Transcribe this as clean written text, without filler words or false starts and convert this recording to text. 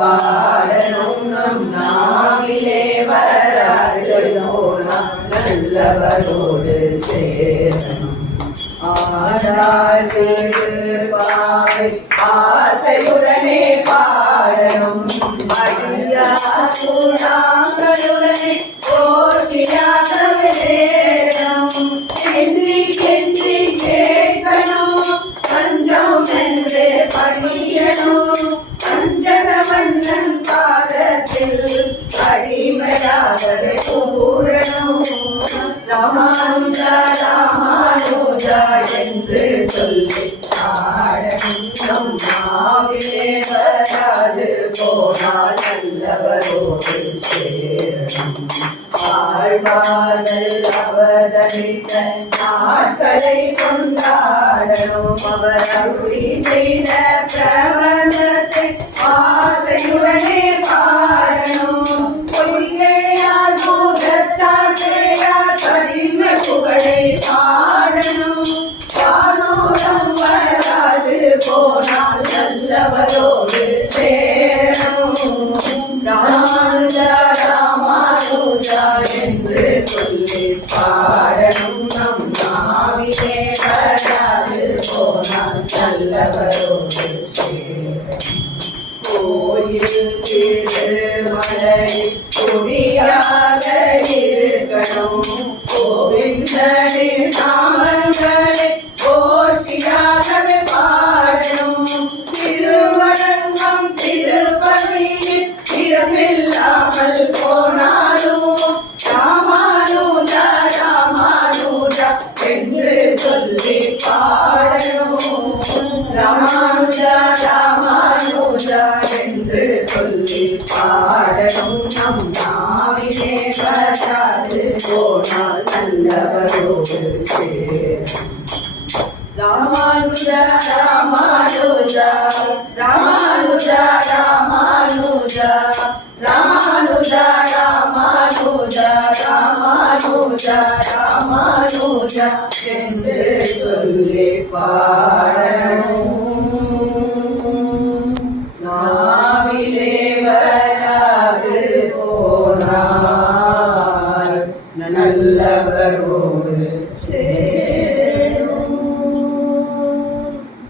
பாடணும் நம் நாவிலே வராது நல்லவரோடு சேரணும். ஆடாது பாவை ஆசையுடனே பாடணும். அடியா குணாங்களுடனே கோஷியாக வேறணும். கெஞ்சி கெஞ்சி கேட்கணும் பஞ்சம் என்று பணியணும். அஞ்சனவண்ணன் பாதத்தில் அடிமையாகவே கூறணும். ராமானுஜா ராமானுஜா என்று சொல்லி ஆடணும். நம் நாவிலே வராது போனால் நல்லவரோடு சேரணும். ஆழ்வார்கள் அவதரித்த நாட்களை கொண்டாடணும். அவர் அருளி செய்த பிரபந்தத்தை ஆசையுடனே பாடணும். பொய்கையால் பூதத்தால் பேயால் பரிமை புகழை பாடணும். பாசூரம் வராது போனால் நல்லவரோடு சேரணும். ராமானுஜா ராமானுஜா என்று சொல்லி பாடணும். நம் நாவிலே வராது போனால் நல்லவரோடு சேரணும். கோயில் திருமலை குடியாக இருக்கணும். கோவிந்தனின் நாமங்களை கோஷ்டியாகவே பாடணும். திருவரங்கம் திருப்பதியில் திறமில்லாமல் போனாலும் ராமானுஜா ராமானுஜா என்று சொல்லி பாடணும். ராமானுஜா ராமானுஜா என்று சொல்லி பாடணும். நம் நாவிலே வராது போனால் நல்லவரோடு சேரணும். ராமானுஜா ராமானுஜா ராமானுஜா ராமானுஜா ராமானுஜா ராமானுஜா ராமானுஜா ராமானுஜா என்று சொல்லி பாடணும். நாவிலே வராது போனால் நல்லவரோடு